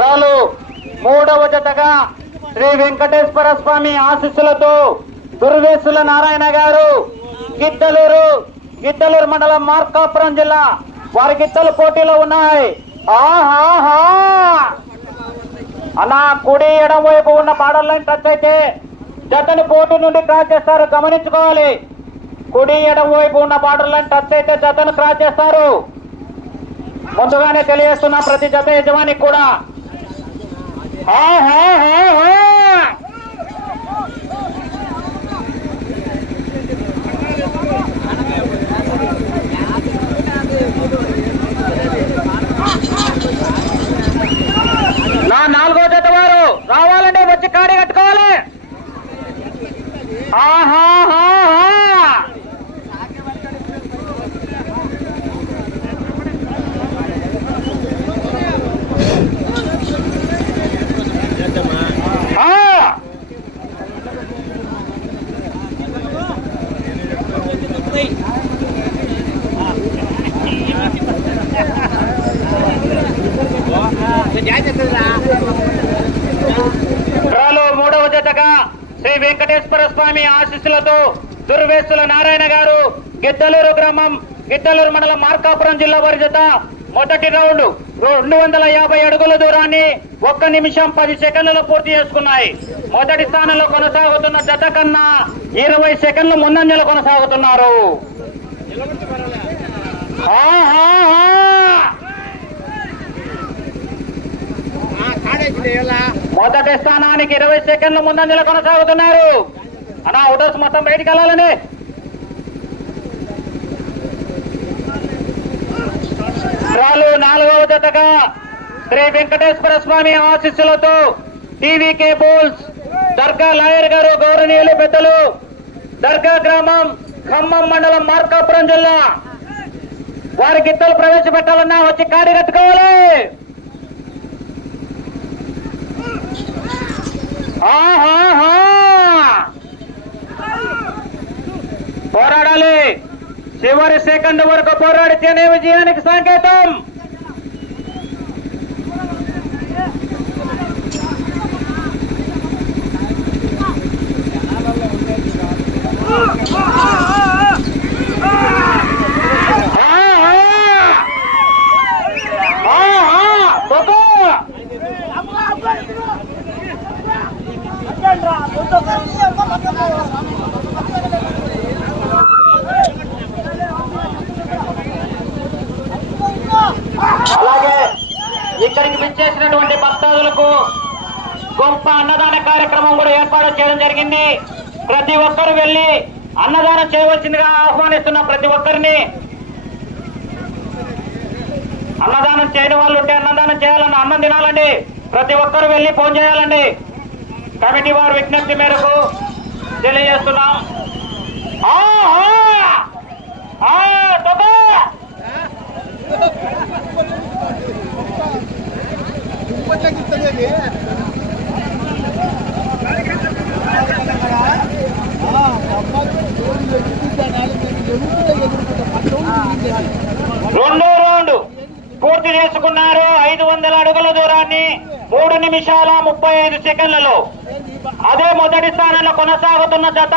రాలు మూడవ జతగా శ్రీ వెంకటేశ్వర స్వామి ఆశీస్సులతో దుర్వేసుల నారాయణ గారు గిద్దలూరు మండలం మార్కాపురం జిల్లా వారి గిత్తలు పోటీలో ఉన్నాయి. ఆహా అన్న కుడి ఎడం వైపు ఉన్న బార్డర్ లైన్ టచ్ అయితే జతని పోటీ నుండి క్రాస్ చేస్తారు, గమనించుకోవాలి. కుడి ఎడం వైపు ఉన్న బార్డర్ లైన్ టచ్ అయితే జతను క్రాస్ చేస్తారు. ముందుగానే తెలియజేస్తున్నా ప్రతి జత యజమానికి కూడా. నా నాలుగో జత వారు రావాలంటే వచ్చి కాడి కట్టుకోవాలి. మూడవ జతగా శ్రీ వెంకటేశ్వర స్వామి ఆశీస్సులతో దుర్వేసుల నారాయణ గారు గిద్దలూరు గ్రామం గిద్దలూరు మండలం మార్కాపురం జిల్లా వారి జత మొదటి రౌండ్ 250 అడుగుల దూరాన్ని 1 నిమిషం 10 సెకండ్లలో పూర్తి చేసుకున్నాయి. మొదటి స్థానంలో కొనసాగుతున్న జత కన్నా 20 సెకండ్లు ముందంజలు కొనసాగుతున్నారు. మొదటి స్థానానికి 20 సెకండ్లు ముందంజలు కొనసాగుతున్నారు. అన్నా అవుటర్స్ మొత్తం బయటికి వెళ్ళాలండి. నాలుగవ జతగా శ్రీ వెంకటేశ్వర స్వామి ఆశీస్సులతో టీవీకే బోల్స్ దర్గా లాయర్ గారు గౌరవనీయులు పెద్దలు దర్గా గ్రామం ఖమ్మం మండలం మార్కాపురం జిల్లా వారి గిత్తలు ప్రవేశపెట్టాలన్నా వచ్చి కాడి కట్టుకోవాలి. పోరాడాలి, చివరి సెకండ్ వరకు పోరాడితేనే విజయానికి సంకేతం. అలాగే ఇక్కడికి విచ్చేసినటువంటి భక్తాదులకు గొప్ప అన్నదాన కార్యక్రమం కూడా ఏర్పాటు చేయడం జరిగింది. ప్రతి ఒక్కరు వెళ్లి అన్నదానం చేయవలసిందిగా ఆహ్వానిస్తున్న ప్రతి ఒక్కరిని. అన్నదానం చేయని వాళ్ళు ఉంటే అన్నదానం చేయాలన్న అన్నం తినాలండి. ప్రతి ఒక్కరు వెళ్లి ఫోన్ చేయాలండి. కమిటీ వారి విజ్ఞప్తి మేరకు తెలియజేస్తున్నాం. రెండో రౌండ్ పూర్తి చేసుకున్నారు. 500 అడుగుల దూరాన్ని 3 నిమిషాల 35 సెకండ్లలో. అదే మొదటి స్థానంలో కొనసాగుతున్న జత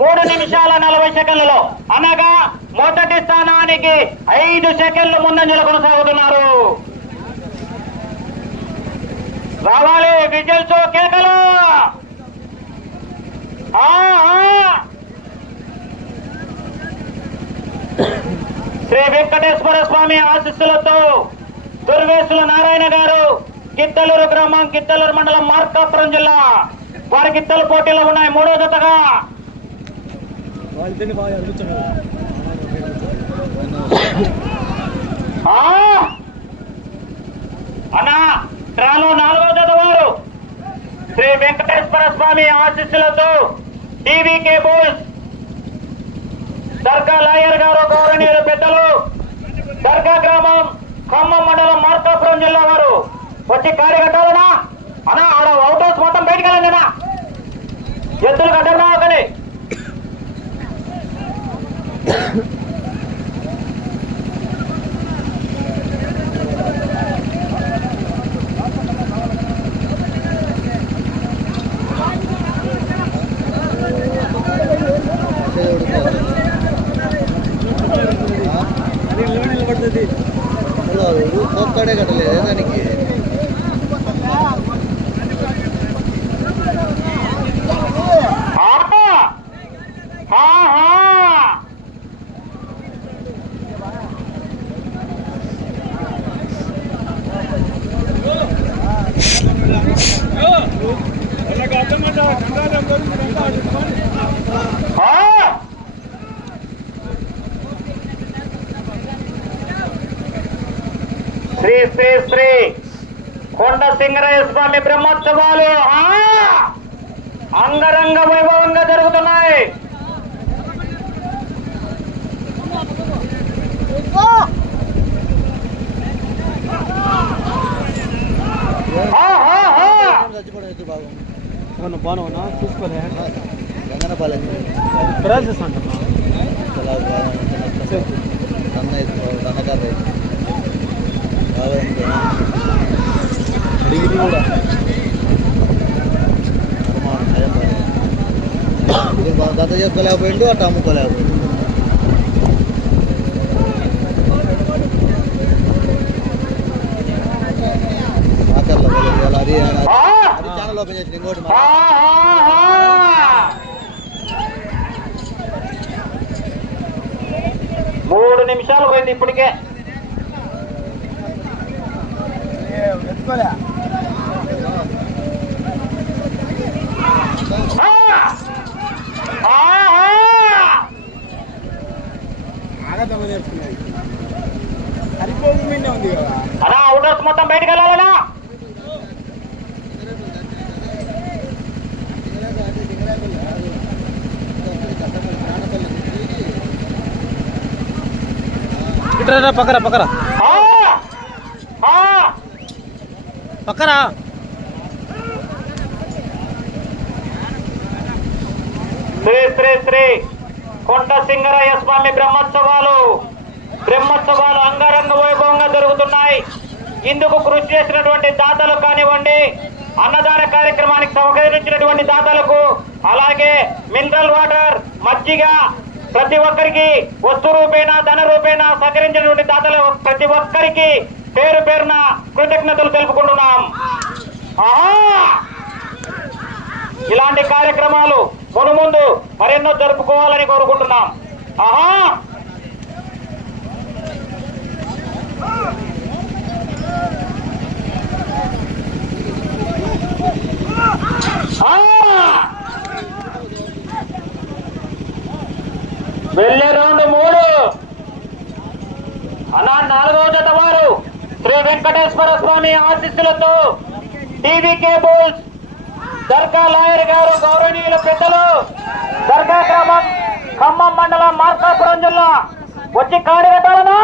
3 నిమిషాల 40 సెకండ్లలో. అనగా మొదటి స్థానానికి 5 సెకండ్లు ముందంజలు కొనసాగుతున్నారు. రావాలి విజిల్స్, కేకలు. శ్రీ వెంకటేశ్వర స్వామి ఆశీస్సులతో దుర్వేసుల నారాయణ గారు గిద్దలూరు గ్రామం గిద్దలూరు మండలం మార్కాపురం జిల్లా వారి గిత్తలు పోటీలో ఉన్నాయి. మూడో జతగా అన్నా ట్రాలో 4వ జత వారు శ్రీ వెంకటేశ్వర స్వామి ఆశీస్సులతో టీవీకే బోల్స్ దర్గా లాయర్ గారు గౌరవనీయులు పెద్దలు దర్గా గ్రామం ఖమ్మం మండలం మార్కాపురం జిల్లా వారు వచ్చి కాడి కట్టాలనా అన్నా. ఆడ అవుట్ హౌస్ మొత్తం బయటకు వెళ్ళండినా, ఎత్తులు కట్టడం ఒకని. తాడే కట్టలేదు దానికి. శ్రీ శ్రీ శ్రీ కొండ సింగరయ్య స్వామి బ్రహ్మోత్సవాలు అంగరంగ వైభవంగా జరుగుతున్నాయి. బాగున్నా చూసుకోలే అడిగింది కూడా గత చేసుకోలేకపోయిండు, అట్లా అమ్ముకోలేకపోయిండు. అది ఛానల్ ఓపెన్ చేసి ఇంకోటి 3 నిమిషాలు పోయింది ఇప్పటికే. అలా అవుటర్స్ మొత్తం బయటకు వెళ్ళాలనా? పక్కరా పక్కరా పక్కరా. శ్రీ శ్రీ శ్రీ కొండ సింగరయ్య స్వామి బ్రహ్మోత్సవాలు అంగరంగ వైభవంగా జరుగుతున్నాయి. ఇందుకు కృషి చేసినటువంటి దాతలు కానివ్వండి, అన్నదాన కార్యక్రమానికి సహకరించినటువంటి దాతలకు, అలాగే మినరల్ వాటర్, మజ్జిగ ప్రతి ఒక్కరికి వస్తు రూపేణ ధన రూపేణ సహకరించినటువంటి దాతలు ప్రతి ఒక్కరికి పేరు పేరున కృతజ్ఞతలు తెలుపుకుంటున్నాం. ఇలాంటి కార్యక్రమాలు మునుముందు మరెన్నో జరుపుకోవాలని కోరుకుంటున్నాం. వెళ్ళే రౌండ్ 3 అలా 4వ జత వారు శ్రీ వెంకటేశ్వర స్వామి ఆశీస్సులతో టీవీ కేబుల్స్ దర్గా లాయర్ గారు, గౌరవనీయుల పెద్దలు, దర్గా గ్రామం, ఖమ్మం మండలం, మార్కాపురం జిల్లా వచ్చి కాడిగట్టాలనా?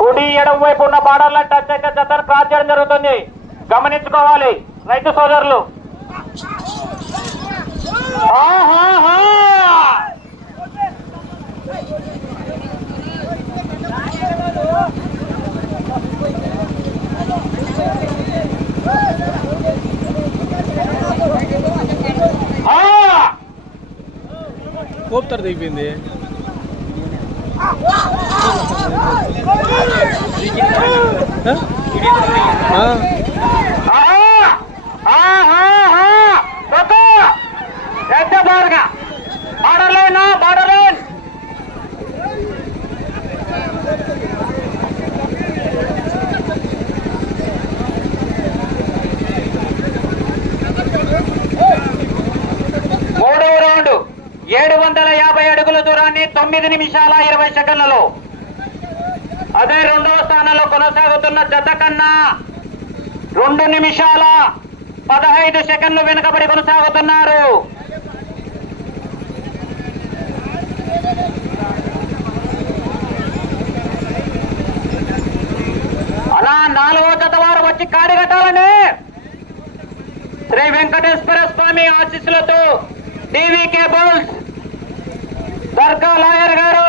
కుడి ఎడమ వైపు ఉన్న బార్డర్ల టచ్ అయితే జతను క్రాస్ చేయడం జరుగుతుంది, గమనించుకోవాలి రైతు సోదరులు. కోప్టర్ దిగిపోయింది. బార్డర్లైన్ మూడవ రౌండ్ 750 అడుగుల దూరాన్ని 9 నిమిషాల 20 సెకండ్లలో. అదే రెండవ స్థానంలో కొనసాగుతున్న జత కన్నా 2 నిమిషాల 15 సెకండ్లు వెనుకబడి కొనసాగుతున్నారు. అలా 4వ జత వారు వచ్చి కాడిగట్టాలని శ్రీ వెంకటేశ్వర స్వామి ఆశీస్సులతో టీవీ కేబుల్స్ దర్గా లాయర్ గారు,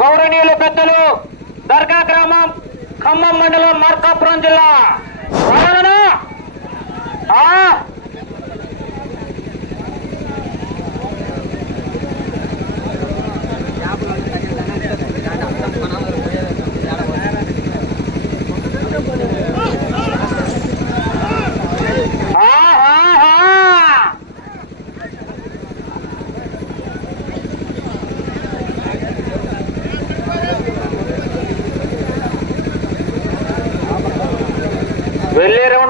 గౌరవనీయులు పెద్దలు, దర్గా గ్రామం, ఖమ్మం మండలం, మార్కాపురం జిల్లా.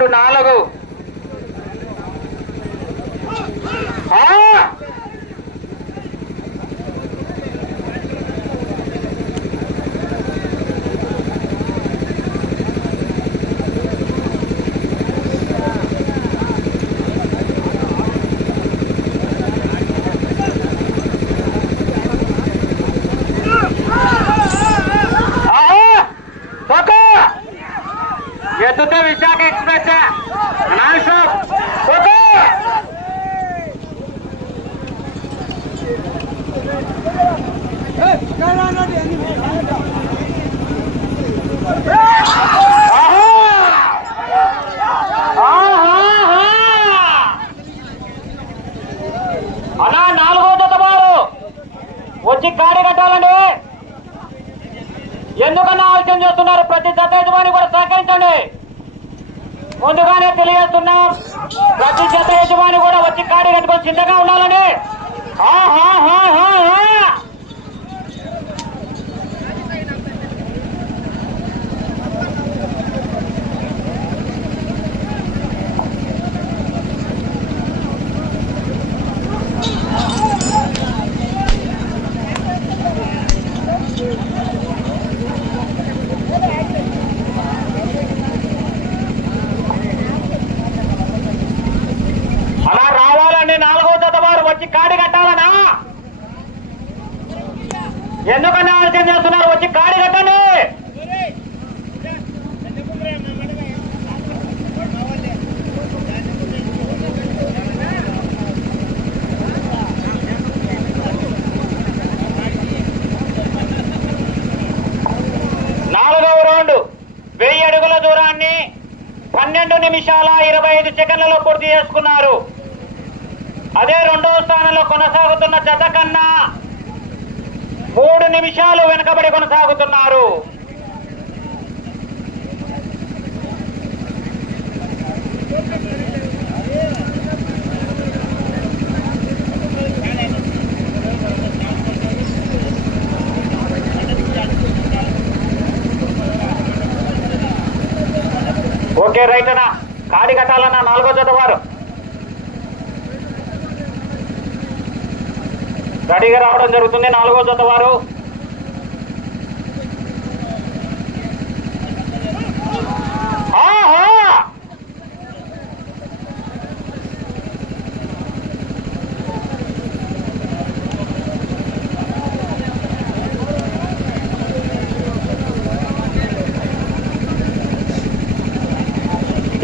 రౌండ్ 4. ఎత్తుతో విశాఖ ఎక్స్ప్రెస్ అలా 4వ జత వారు వచ్చి కాడి కట్టాలండి. ఎందుకన్నా ఆలోచన చేస్తున్నారు? ప్రతి జత యజమాని కూడా సహకరించండి. ముందుగానే తెలియజేస్తున్నాం, ప్రతి జత యజమాని కూడా వచ్చి కాడి కట్టుకొని సిద్ధంగా ఉండాలని. అలా రావాలండి. 4వ జత వారు వచ్చి కాడి కట్టాలనా? ఎందుకన్నా ఆలోచన చేస్తున్నారు? వచ్చి కాడి కట్టండి. నాలుగవ రౌండ్ 1000 అడుగుల దూరాన్ని 12 నిమిషాల 25 సెకండ్లలో పూర్తి చేసుకున్నారు. అదే 2వ స్థానంలో కొనసాగుతున్న జత కన్నా 3 నిమిషాలు వెనుకబడి కొనసాగుతున్నారు. ఓకే రైట్ అన్న, కాడి కట్టాలన్న 4వ జత వారు రెడీగా రావడం జరుగుతుంది. 4వ జత వారు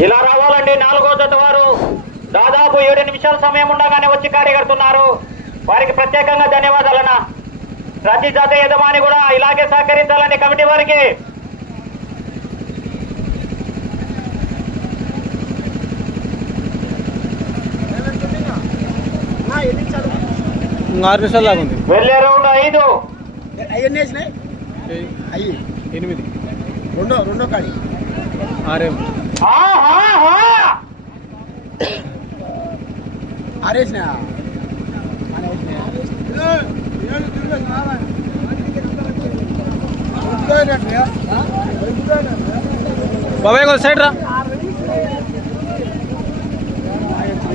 ఇలా రావాలండి. 4వ జత వారు దాదాపు 7 నిమిషాల సమయం ఉండగానే వచ్చి కాడి కడుతున్నారు. వారికి ప్రత్యేకంగా ధన్యవాదాలన్నా. ప్రతి జత యజమాని కూడా ఇలాగే సహకరించాలని కమిటీ వారికి. ఇంకా 6 నిమిషాలు దాకా ఉంది. వెళ్ళే రౌండ్ 5. 8 రెండో కాడి 6 ఆరేసిన బాబాయ్ కొంచెం సైడ్ రా.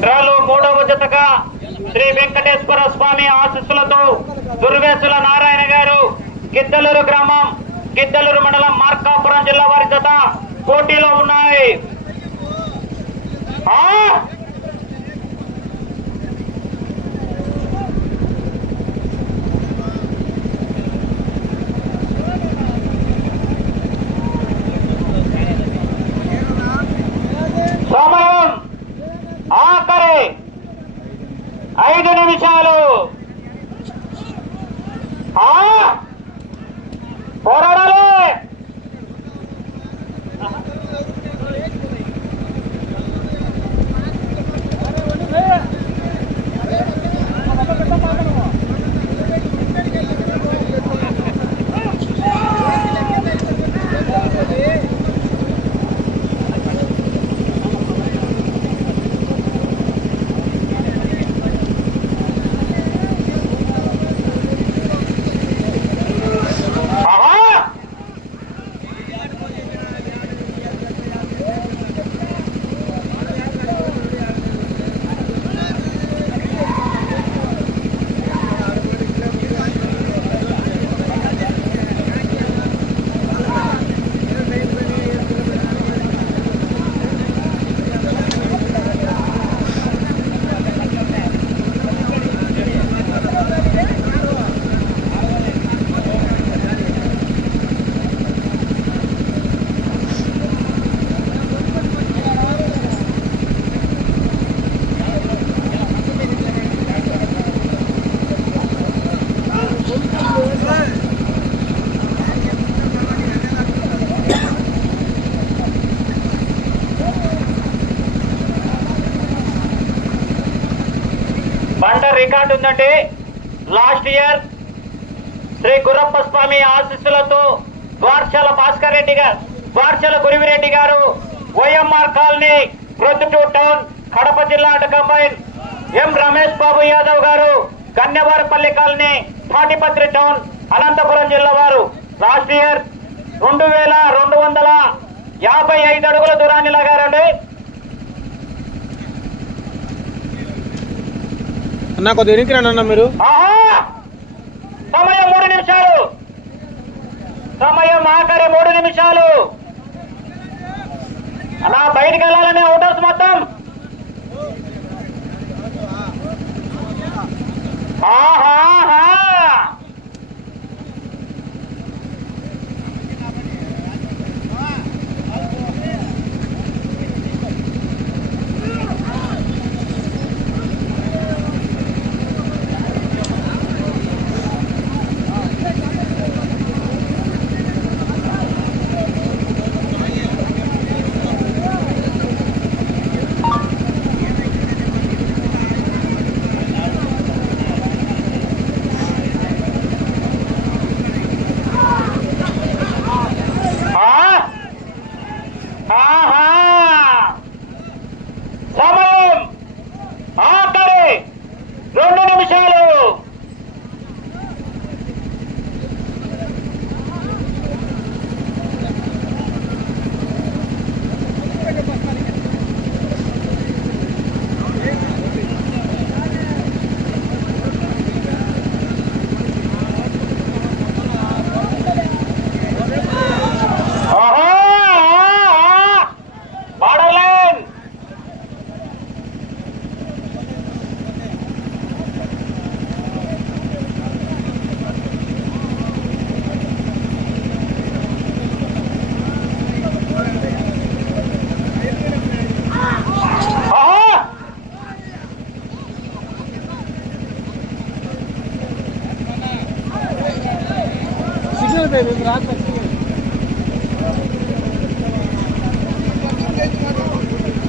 డ్రాలో 3వ జతగా శ్రీ వెంకటేశ్వర స్వామి ఆశీస్సులతో దుర్వేసుల నారాయణ గారు గిద్దలూరు గ్రామం, గిద్దలూరు మండలం, మార్కాపురం జిల్లా వారి జత పోటీలో ఉన్నాయి. సమయం ఆఖరి 5 నిమిషాలు. పోరాడాలి. రికార్డు ఉందండి. లాస్ట్ ఇయర్ శ్రీ గురప్ప స్వామి ఆశీస్సులతో ద్వార్చల భాస్కర్ రెడ్డి గారు, ద్వార్చల గురివిరెడ్డి గారు, OMR colony, Proddatur town, Kadapa జిల్లా కంబైన్, ఎం రమేష్ బాబు యాదవ్ గారు, గన్నెవారపల్లి కాలనీ, తాటిపత్రి టౌన్, అనంతపురం జిల్లా వారు లాస్ట్ ఇయర్ 2255 అడుగుల దూరాన్ని లాగారండి. అన్న కొద్దిగా ఎనికి రండి అన్న మీరు. సమయం 3 నిమిషాలు, సమయం ఆఖరి 3 నిమిషాలు. అలా బయటికి వెళ్ళాలని అవుటర్స్ మొత్తం. సమయం ఆఖరి 2 నిమిషాలు.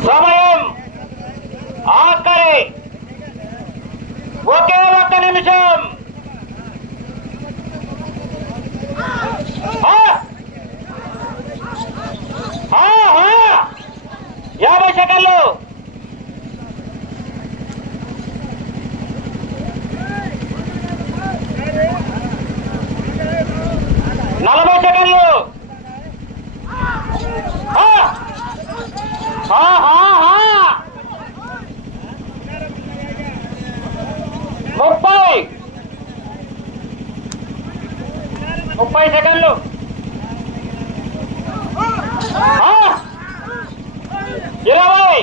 సమయం ఆఖరి 1 నిమిషం. 50 సెకండ్లు. 40 సెకండ్లు. 30 సెకండ్లు. 20.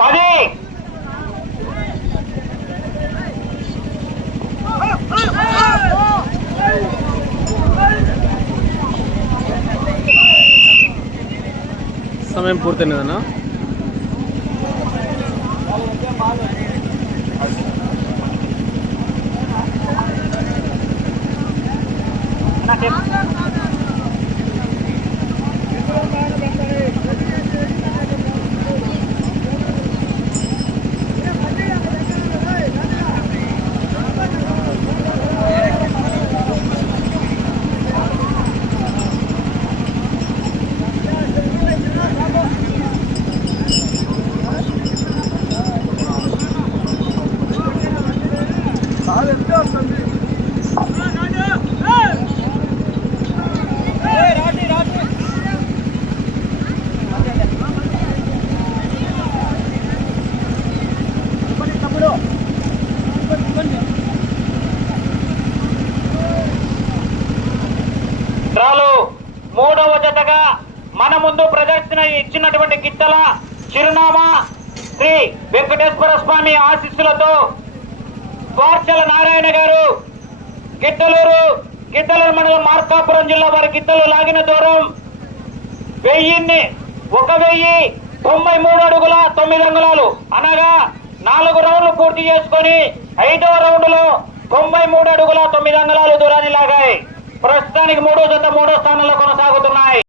10. సమయం పూర్తయినదన్నా. మూడవ జతగా మన ముందు ప్రదర్శన ఇచ్చినటువంటి గిట్టల చిరునామా శ్రీ వెంకటేశ్వర స్వామి ఆశీస్సులతో ద్వార్చల నారాయణ గారు, గిద్దలూరు మండలం మార్కాపురం జిల్లా వారి గిద్దలు లాగిన దూరం 1093 అడుగుల 9 అంగుళాలు. అనగా 4 రౌండ్లు పూర్తి చేసుకుని 5వ రౌండ్ లో 93 అడుగుల 9 అంగుళాలు దూరాన్ని లాగాయి. ప్రస్తుతానికి 3వ జత 3వ స్థానంలో కొనసాగుతున్నాయి.